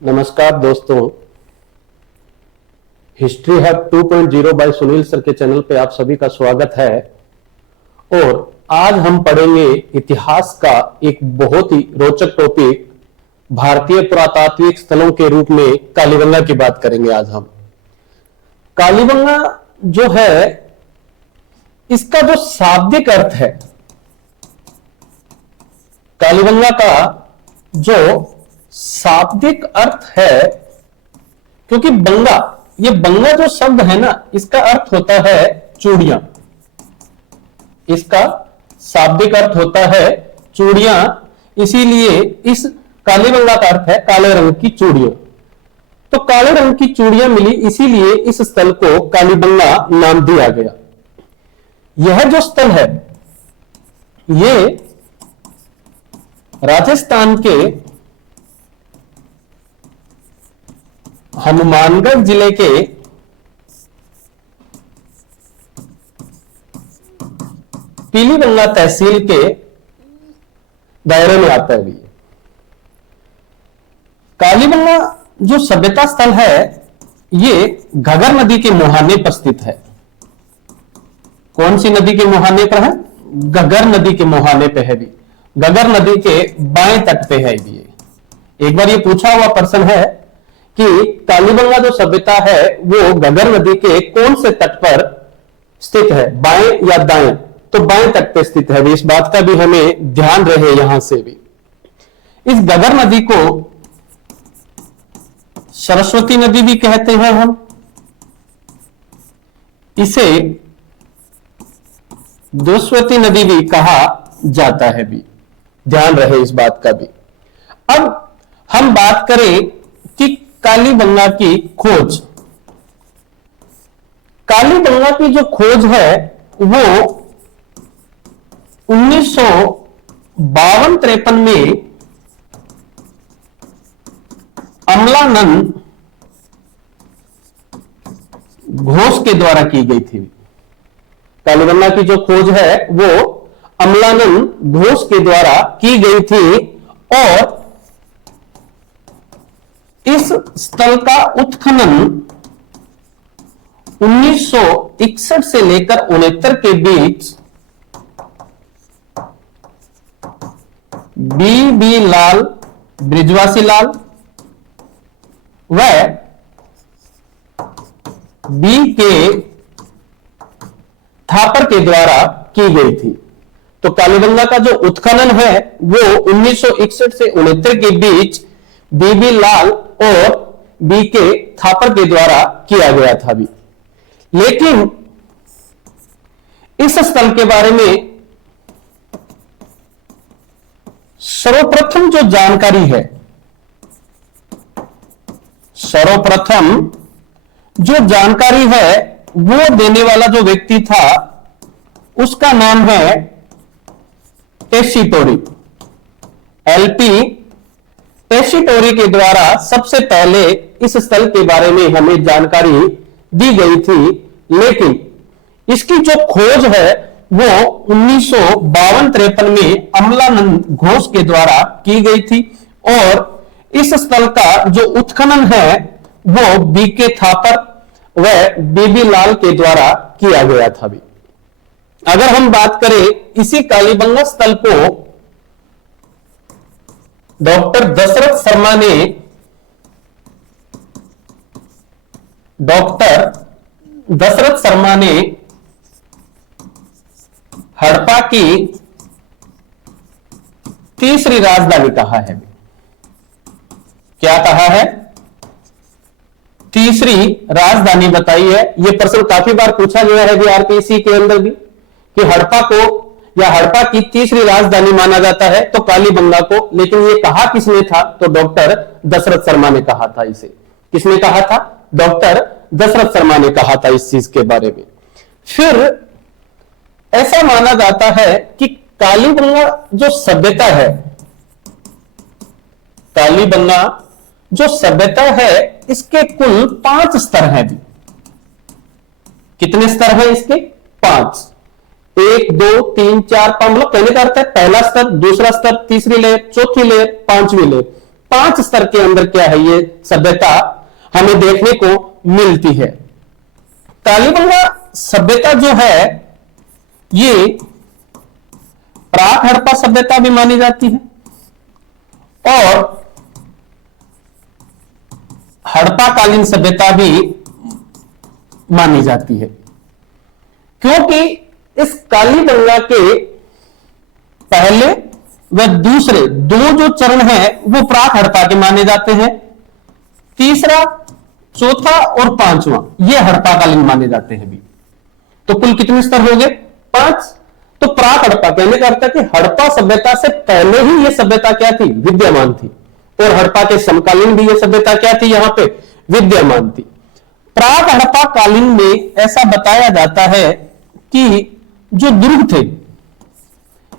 नमस्कार दोस्तों, history hub 2.0 by Sunil sir के चैनल पे आप सभी का स्वागत है। और आज हम पढ़ेंगे इतिहास का एक बहुत ही रोचक टॉपिक, भारतीय पुरातात्विक स्थलों के रूप में कालीबंगा की बात करेंगे। आज हम कालीबंगा जो है, इसका जो शाब्दिक अर्थ है, कालीबंगा का जो शाब्दिक अर्थ है, क्योंकि बंगा, ये बंगा जो शब्द है ना, इसका अर्थ होता है चूड़ियां। इसका शाब्दिक अर्थ होता है चूड़ियां, इसीलिए इस कालीबंगा का अर्थ है काले रंग की चूड़ियां। तो काले रंग की चूड़ियां मिली, इसीलिए इस स्थल को कालीबंगा नाम दिया गया। यह जो स्थल है, ये राजस्थान के हनुमानगढ़ जिले के पीलीबंगा तहसील के दायरे में आता है। कालीबंगा जो सभ्यता स्थल है, ये घगर नदी के मुहाने पर स्थित है। कौन सी नदी के मुहाने पर है? घगर नदी के मुहाने पे है भी। घगर नदी के बाएं तट पे है भी। एक बार ये पूछा हुआ प्रश्न है कि कालीबंगा जो सभ्यता है वो घगर नदी के कौन से तट पर स्थित है, बाएं या दाएं? तो बाएं तट पे स्थित है। इस बात का भी हमें ध्यान रहे यहां से भी। इस घगर नदी को सरस्वती नदी भी कहते हैं हम, इसे दुस्वती नदी भी कहा जाता है भी। ध्यान रहे इस बात का भी। अब हम बात करें कि कालीबंगा की खोज। कालीबंगा की जो खोज है वो 1952-53 में अमलानंद घोष के द्वारा की गई थी। कालीबंगा की जो खोज है वो अमलानंद घोष के द्वारा की गई थी और इस स्थल का उत्खनन 1961 से लेकर 69 के बीच बी लाल, बृजवासी लाल व बी के थापर के द्वारा की गई थी। तो कालीबंगा का जो उत्खनन है वो 1961 से 69 के बीच बी लाल और बी के थापर के द्वारा किया गया था भी। लेकिन इस स्थल के बारे में सर्वप्रथम जो जानकारी है, सर्वप्रथम जो जानकारी है वो देने वाला जो व्यक्ति था उसका नाम है टेसीटोरी। एलपी टेसीटोरी के द्वारा सबसे पहले इस स्थल के बारे में हमें जानकारी दी गई थी। लेकिन इसकी जो खोज है वो 1952-53 में अमलानंद घोष के द्वारा की गई थी और इस स्थल का जो उत्खनन है वो बीके थापर व बीबी लाल के द्वारा किया गया था भी। अगर हम बात करें इसी कालीबंगा स्थल को डॉक्टर दशरथ शर्मा ने हड़प्पा की तीसरी राजधानी कहा है। क्या कहा है? तीसरी राजधानी बताई है। यह प्रश्न काफी बार पूछा गया है बीआरपीसी के अंदर भी कि हड़प्पा को या हड़प्पा की तीसरी राजधानी माना जाता है तो कालीबंगा को। लेकिन ये कहा किसने था? तो डॉक्टर दशरथ शर्मा ने कहा था। इसे किसने कहा था? डॉक्टर दशरथ शर्मा ने कहा था इस चीज के बारे में। फिर ऐसा माना जाता है कि कालीबंगा जो सभ्यता है, कालीबंगा जो सभ्यता है, इसके कुल 5 स्तर हैं भी। कितने स्तर हैं इसके? 5। 1 2 3 4 5 मतलब कहने का अर्थ है पहला स्तर, दूसरा स्तर, तीसरी लेयर, चौथी लेयर, 5वीं लेयर। 5 स्तर के अंदर क्या है, ये सभ्यता हमें देखने को मिलती है। कालीबंगा सभ्यता जो है ये प्राक हड़प्पा सभ्यता भी मानी जाती है और हड़प्पा कालीन सभ्यता भी मानी जाती है, क्योंकि इस कालीबंगा के पहले व दूसरे दो जो चरण हैं वो प्राक हड़प्पा के माने जाते हैं, तीसरा, चौथा और पांचवा ये हड़प्पा कालीन माने जाते हैं भी। तो कुल कितने स्तर हो गए? 5। तो प्राक हड़प्पा कहने का अर्थ है कि हड़प्पा सभ्यता से पहले ही यह सभ्यता क्या थी, विद्यमान थी, और हड़प्पा के समकालीन भी यह सभ्यता क्या थी, यहां पे विद्यमान थी। प्राक हड़प्पा कालीन में ऐसा बताया जाता है कि जो दुर्ग थे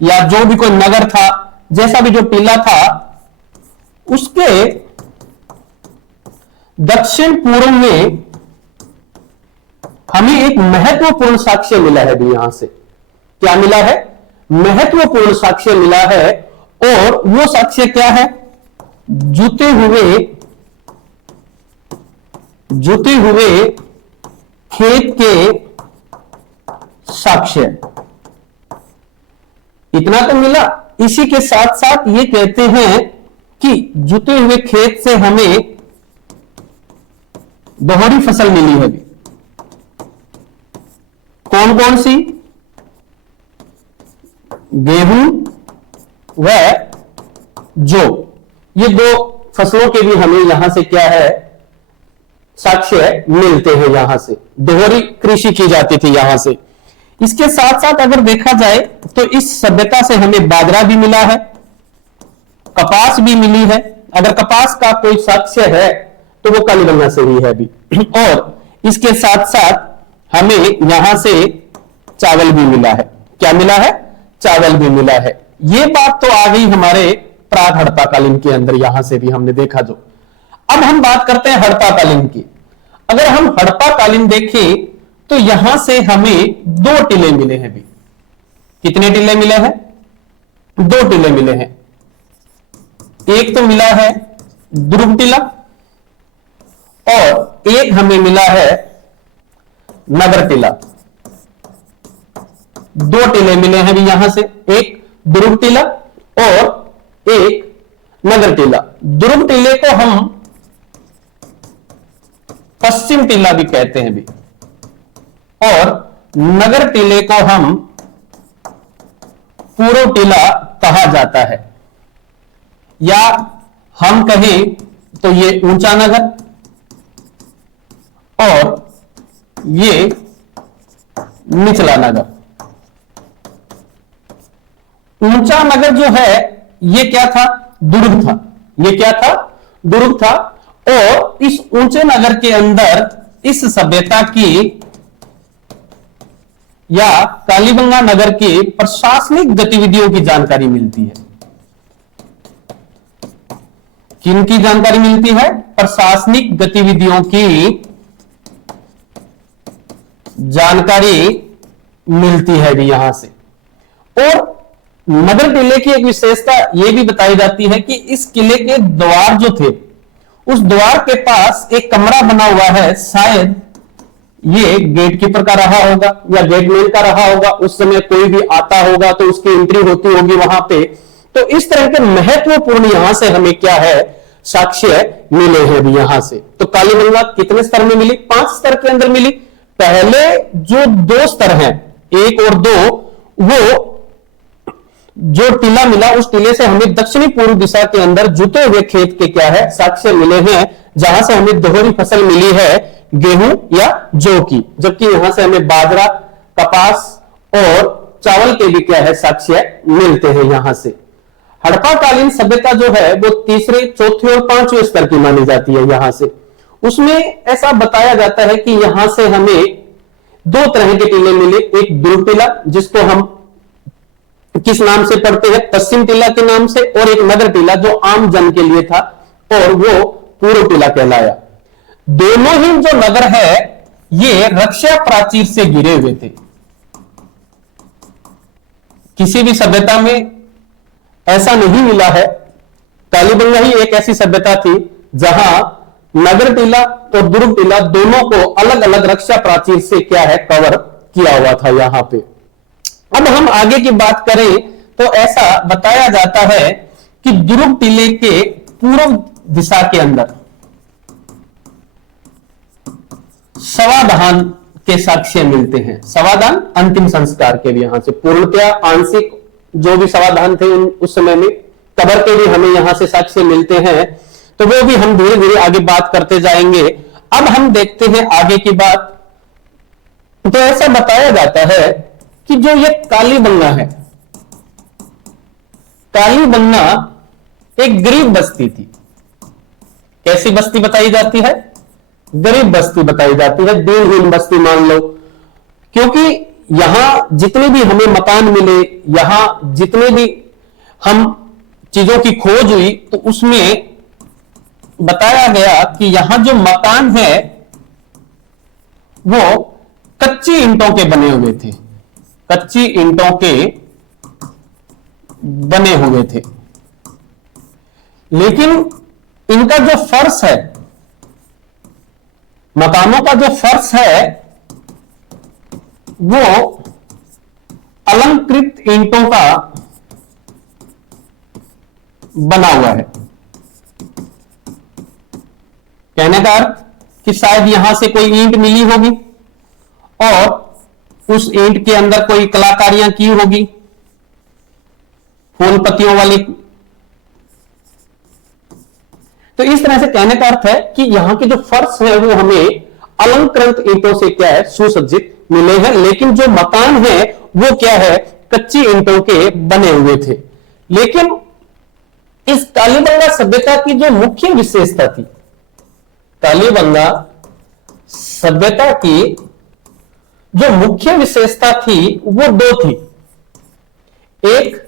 या जो भी कोई नगर था, जैसा भी जो टीला था, उसके दक्षिण पूर्व में हमें एक महत्वपूर्ण साक्ष्य मिला है भी। यहां से क्या मिला है? महत्वपूर्ण साक्ष्य मिला है, और वो साक्ष्य क्या है? जुते हुए खेत के साक्ष्य। इतना तो मिला, इसी के साथ साथ ये कहते हैं कि जुते हुए खेत से हमें दोहरी फसल मिली है। कौन कौन सी? गेहूं व जौ, ये 2 फसलों के भी हमें यहां से क्या है, साक्ष्य मिलते हैं। यहां से दोहरी कृषि की जाती थी यहां से। इसके साथ साथ अगर देखा जाए तो इस सभ्यता से हमें बाजरा भी मिला है, कपास भी मिली है। अगर कपास का कोई साक्ष्य है तो वो कालीबंगा से ही है भी। और इसके साथ साथ हमें यहां से चावल भी मिला है। क्या मिला है? चावल भी मिला है। ये बात तो आ गई हमारे प्राक हड़प्पा कालीन के अंदर, यहां से भी हमने देखा जो। अब हम बात करते हैं हड़प्पा कालीन की। अगर हम हड़प्पा कालीन देखें तो यहां से हमें 2 टीले मिले हैं भी। कितने टीले मिले हैं? 2 टीले मिले हैं। एक तो मिला है दुर्ग टीला और एक हमें मिला है नगर टीला। 2 टीले मिले हैं भी यहां से, एक दुर्ग टीला और एक नगर टीला। दुर्ग टीले को हम पश्चिम टीला भी कहते हैं भी, और नगर टीले को हम पूर्व टीला कहा जाता है, या हम कहें तो ये ऊंचा नगर और ये निचला नगर। ऊंचा नगर जो है ये क्या था? दुर्ग था। ये क्या था? दुर्ग था। और इस ऊंचे नगर के अंदर इस सभ्यता की या कालीबंगा नगर की प्रशासनिक गतिविधियों की जानकारी मिलती है। किनकी जानकारी मिलती है? प्रशासनिक गतिविधियों की जानकारी मिलती है भी यहां से। और नगर किले की एक विशेषता यह भी बताई जाती है कि इस किले के द्वार जो थे, उस द्वार के पास एक कमरा बना हुआ है। शायद ये गेट कीपर का रहा होगा या गेटमैन का रहा होगा। उस समय कोई भी आता होगा तो उसकी एंट्री होती होगी वहां पे। तो इस तरह के महत्वपूर्ण यहां से हमें क्या है, साक्ष्य मिले हैं भी यहां से। तो कालीबंगा कितने स्तर में मिली? 5 स्तर के अंदर मिली। पहले जो 2 स्तर हैं, 1 और 2, वो जो टीला मिला उस टीले से हमें दक्षिणी पूर्व दिशा के अंदर जुते हुए खेत के क्या है, साक्ष्य मिले हैं, जहां से हमें दोहरी फसल मिली है गेहूं या जौ की। जबकि यहां से हमें बाजरा, कपास और चावल के भी क्या है, साक्ष्य मिलते हैं यहां से। हड़प्पा कालीन सभ्यता जो है वो तीसरे, चौथे और 5वें स्तर की मानी जाती है यहां से। उसमें ऐसा बताया जाता है कि यहां से हमें 2 तरह के टीले मिले। एक दुर्ग टीला, जिसको हम किस नाम से पढ़ते हैं? पश्चिम टीला के नाम से, और एक नगर टीला जो आम जन के लिए था, और वो पूर्व टीला कहलाया। दोनों ही जो नगर है ये रक्षा प्राचीर से घिरे हुए थे। किसी भी सभ्यता में ऐसा नहीं मिला है कालीबंगा ही एक ऐसी सभ्यता थी जहां नगर टीला और दुर्ग टीला दोनों को अलग अलग रक्षा प्राचीर से क्या है, कवर किया हुआ था यहां पे। अब हम आगे की बात करें तो ऐसा बताया जाता है कि दुर्ग टीले के पूर्व दिशा के अंदर सवाधान के साक्ष्य मिलते हैं। सवाधान अंतिम संस्कार के भी यहां से पूर्णतया आंशिक जो भी सवाधान थे उस समय में कबर के भी हमें यहां से साक्ष्य मिलते हैं, तो वो भी हम धीरे धीरे आगे बात करते जाएंगे। अब हम देखते हैं आगे की बात। तो ऐसा बताया जाता है कि जो ये कालीबंगा है, कालीबंगा एक गरीब बस्ती थी। कैसी बस्ती बताई जाती है? गरीब बस्ती बताई जाती है, दीनहीन बस्ती मान लो, क्योंकि यहां जितने भी हमें मकान मिले, यहां जितने भी हम चीजों की खोज हुई, तो उसमें बताया गया कि यहां जो मकान है वो कच्ची ईंटों के बने हुए थे, कच्ची ईंटों के बने हुए थे। लेकिन इनका जो फर्श है, मकानों का जो फर्श है वो अलंकृत ईंटों का बना हुआ है। कहने का अर्थ कि शायद यहां से कोई ईंट मिली होगी और उस ईंट के अंदर कोई कलाकारियां की होगी, फूल पत्तियों वाली। तो इस तरह से कहने का अर्थ है कि यहां के जो फर्श है वो हमें अलंकृत ईंटों से क्या है, सुसज्जित मिले हैं। लेकिन जो मकान है वो क्या है, कच्ची ईंटों के बने हुए थे। लेकिन इस कालीबंगा सभ्यता की जो मुख्य विशेषता थी, कालीबंगा सभ्यता की जो मुख्य विशेषता थी वो दो थी। एक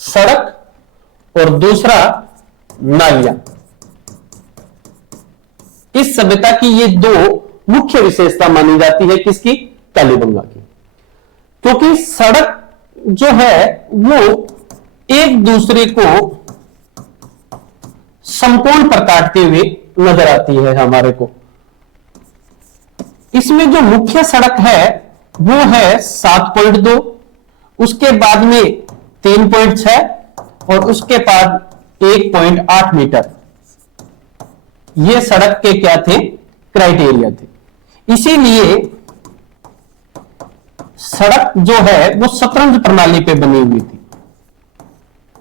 सड़क और दूसरा नालियां। इस सभ्यता की ये दो मुख्य विशेषता मानी जाती है, किसकी? कालीबंगा की। क्योंकि सड़क जो है वो एक दूसरे को समकोण पर काटते हुए नजर आती है हमारे को। इसमें जो मुख्य सड़क है वो है 7.2, उसके बाद में 3.6 और उसके बाद 1.8 मीटर। ये सड़क के क्या थे? क्राइटेरिया थे। इसीलिए सड़क जो है वो शतरंज प्रणाली पे बनी हुई थी।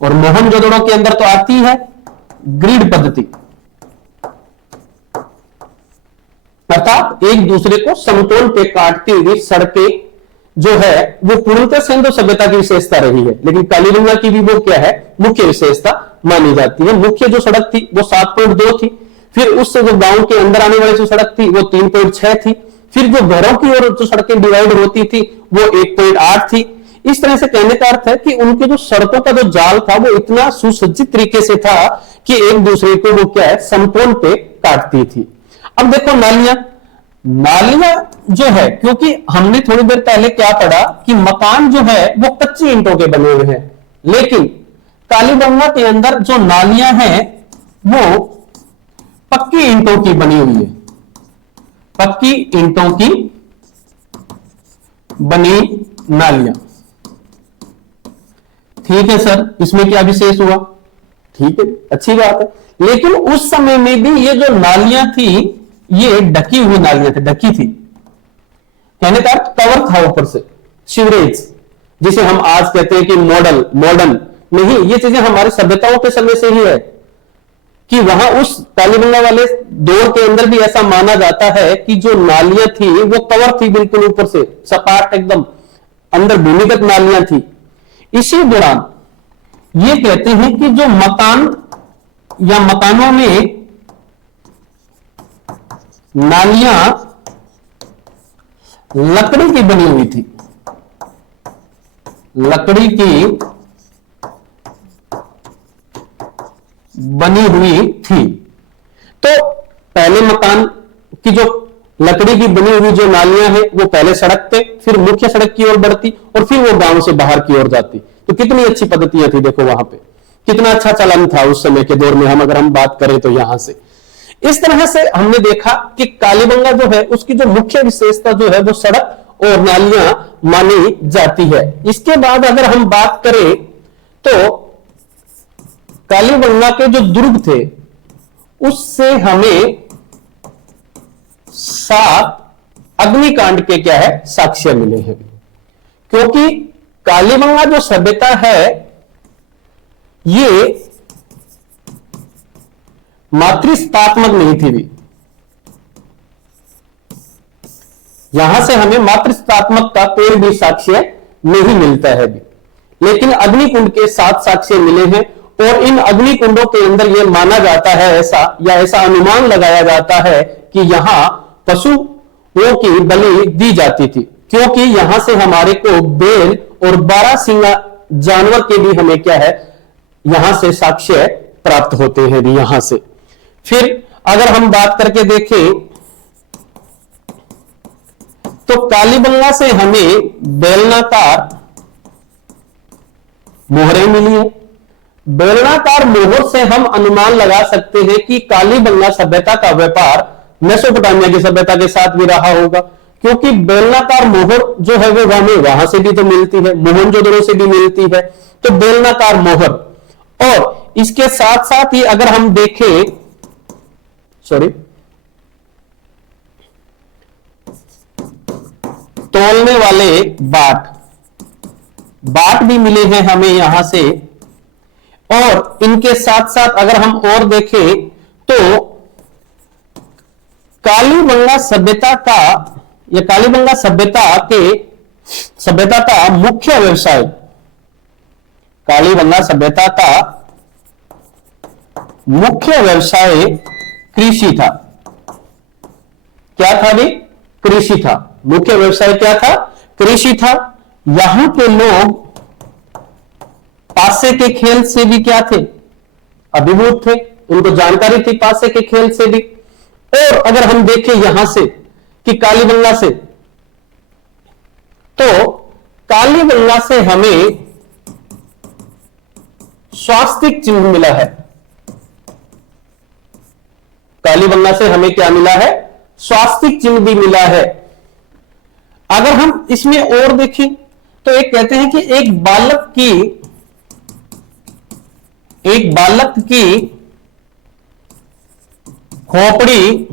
और मोहनजोदड़ो के अंदर तो आती है ग्रिड पद्धति, अर्थात एक दूसरे को समतोल पे काटती हुई सड़कें जो है वो पूर्णतः सिंधु सभ्यता की विशेषता रही है। लेकिन कालीबंगा की भी वो क्या है, मुख्य विशेषता मानी जाती है। मुख्य जो सड़क थी वो 7.2 थी, फिर उससे जो गांव के अंदर आने वाली जो सड़क थी वो 3.6 थी, फिर जो घरों की ओर जो सड़कें डिवाइड होती थी वो 1.8 थी। इस तरह से कहने का अर्थ है कि उनके जो सड़कों का जो जाल था वो इतना सुसज्जित तरीके से था कि एक दूसरे को वो क्या है, समकोण पे काटती थी। अब देखो नालियां, नालियां जो है, क्योंकि हमने थोड़ी देर पहले क्या पढ़ा कि मकान जो है वो कच्ची ईंटों के बने हुए हैं, लेकिन कालीबंगा के अंदर जो नालियां हैं वो पक्की ईंटों की बनी हुई है, पक्की ईंटों की बनी नालियां। ठीक है सर, इसमें क्या विशेष हुआ? ठीक है, अच्छी बात है। लेकिन उस समय में भी ये जो नालियां थी ये ढकी हुई नालियां थी, ढकी थी। कहने का अर्थ कवर था ऊपर से, सीवरेज जिसे हम आज कहते हैं कि मॉडर्न नहीं, ये चीजें हमारी सभ्यताओं के समय से ही है कि वहां उस कालीबंगा वाले दौर के अंदर भी ऐसा माना जाता है कि जो नालियां थी वो कवर थी, बिल्कुल ऊपर से सपाट एकदम अंदर भूमिगत नालियां थी। इसी दौरान ये कहते हैं कि जो मकान या मकानों में नालियां लकड़ी की बनी हुई थी, लकड़ी की बनी हुई थी। तो पहले मकान की जो लकड़ी की बनी हुई जो नालियां हैं वो पहले सड़क पे, फिर मुख्य सड़क की ओर बढ़ती और फिर वो गांव से बाहर की ओर जाती। तो कितनी अच्छी पद्धतियां थी देखो वहां पे। कितना अच्छा चलन था उस समय के दौर में, अगर हम बात करें तो यहां से इस तरह से हमने देखा कि कालीबंगा जो है उसकी जो मुख्य विशेषता जो है वो सड़क और नालियां मानी जाती है। इसके बाद अगर हम बात करें तो कालीबंगा के जो दुर्ग थे उससे हमें 7 अग्निकांड के क्या है साक्ष्य मिले हैं, क्योंकि कालीबंगा जो सभ्यता है ये मातृस्थात्मक नहीं थी भी। यहां से हमें मातृस्थात्मक का कोई भी साक्ष्य नहीं मिलता है भी, लेकिन अग्निकुंड के 7 साक्ष्य मिले हैं और इन अग्निकुंडों के अंदर यह माना जाता है ऐसा अनुमान लगाया जाता है कि यहां पशुओं की बलि दी जाती थी, क्योंकि यहां से हमारे को बैल और 12 सिंगा जानवर के भी हमें क्या है यहां से साक्ष्य प्राप्त होते हैं भी यहां से। फिर अगर हम बात करके देखें तो कालीबंगा से हमें बेलनाकार मोहरें मिली है। बेलनाकार मोहर से हम अनुमान लगा सकते हैं कि कालीबंगा सभ्यता का व्यापार मेसोपोटामिया की सभ्यता के साथ भी रहा होगा, क्योंकि बेलनाकार मोहर जो है वो हमें वहां से भी तो मिलती है, मोहनजोदड़ो से भी मिलती है। तो बेलनाकार मोहर, और इसके साथ साथ ही अगर हम देखें तोलने वाले बाट भी मिले हैं हमें यहां से। और इनके साथ साथ अगर हम और देखें तो कालीबंगा सभ्यता का या कालीबंगा सभ्यता का मुख्य व्यवसाय, कालीबंगा सभ्यता का मुख्य व्यवसाय कृषि था। क्या था भी? कृषि था। मुख्य व्यवसाय क्या था? कृषि था। यहां के लोग पासे के खेल से भी क्या थे? अभिभूत थे, उनको जानकारी थी पासे के खेल से भी। और अगर हम देखें यहां से कि कालीबंगा से, तो कालीबंगा से हमें स्वास्तिक चिन्ह मिला है। कालीबंगा से हमें क्या मिला है? स्वास्तिक चिन्ह भी मिला है। अगर हम इसमें और देखें तो एक कहते हैं कि एक बालक की खोपड़ी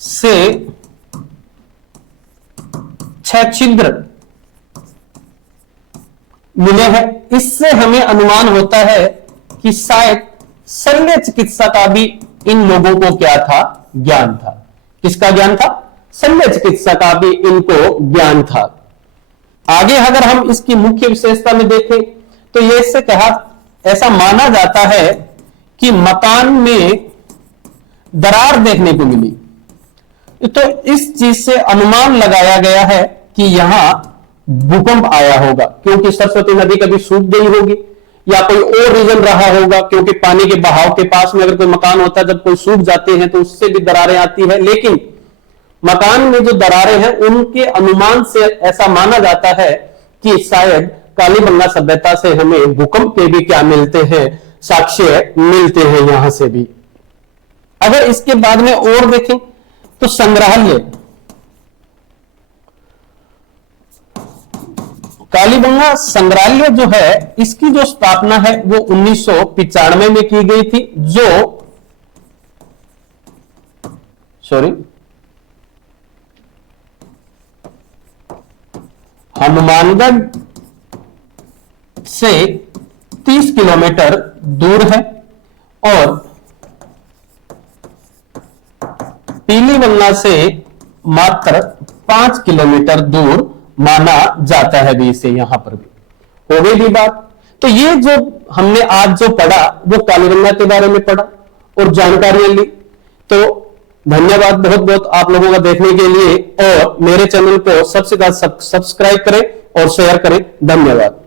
से 6 छिद्र मिले हैं। इससे हमें अनुमान होता है कि शायद शल्य चिकित्सा का भी इन लोगों को क्या था? ज्ञान था। किसका ज्ञान था? शल्य चिकित्सा का भी इनको ज्ञान था। आगे अगर हम इसकी मुख्य विशेषता में देखें तो ये इससे कहा, ऐसा माना जाता है कि मकान में दरार देखने को मिली, तो इस चीज से अनुमान लगाया गया है कि यहां भूकंप आया होगा, क्योंकि सरस्वती नदी कभी सूख गई होगी या कोई और रीजन रहा होगा, क्योंकि पानी के बहाव के पास में अगर कोई मकान होता है, जब कोई सूख जाते हैं तो उससे भी दरारें आती है। लेकिन मकान में जो दरारें हैं उनके अनुमान से ऐसा माना जाता है कि शायद कालीबंगा सभ्यता से हमें भूकंप के भी क्या मिलते हैं? साक्ष्य मिलते हैं यहां से भी। अगर इसके बाद में और देखें तो संग्रहालय, कालीबंगा संग्रहालय जो है इसकी जो स्थापना है वो 1995 में की गई थी, जो हनुमानगढ़ से 30 किलोमीटर दूर है और पीलीबंगा से मात्र 5 किलोमीटर दूर माना जाता है भी इसे। यहां पर भी हो गई भी बात। तो ये जो हमने आज जो पढ़ा वो कालीबंगा के बारे में पढ़ा और जानकारियां ली। तो धन्यवाद बहुत बहुत आप लोगों का देखने के लिए, और मेरे चैनल को सबसे ज्यादा सब्सक्राइब करें और शेयर करें। धन्यवाद।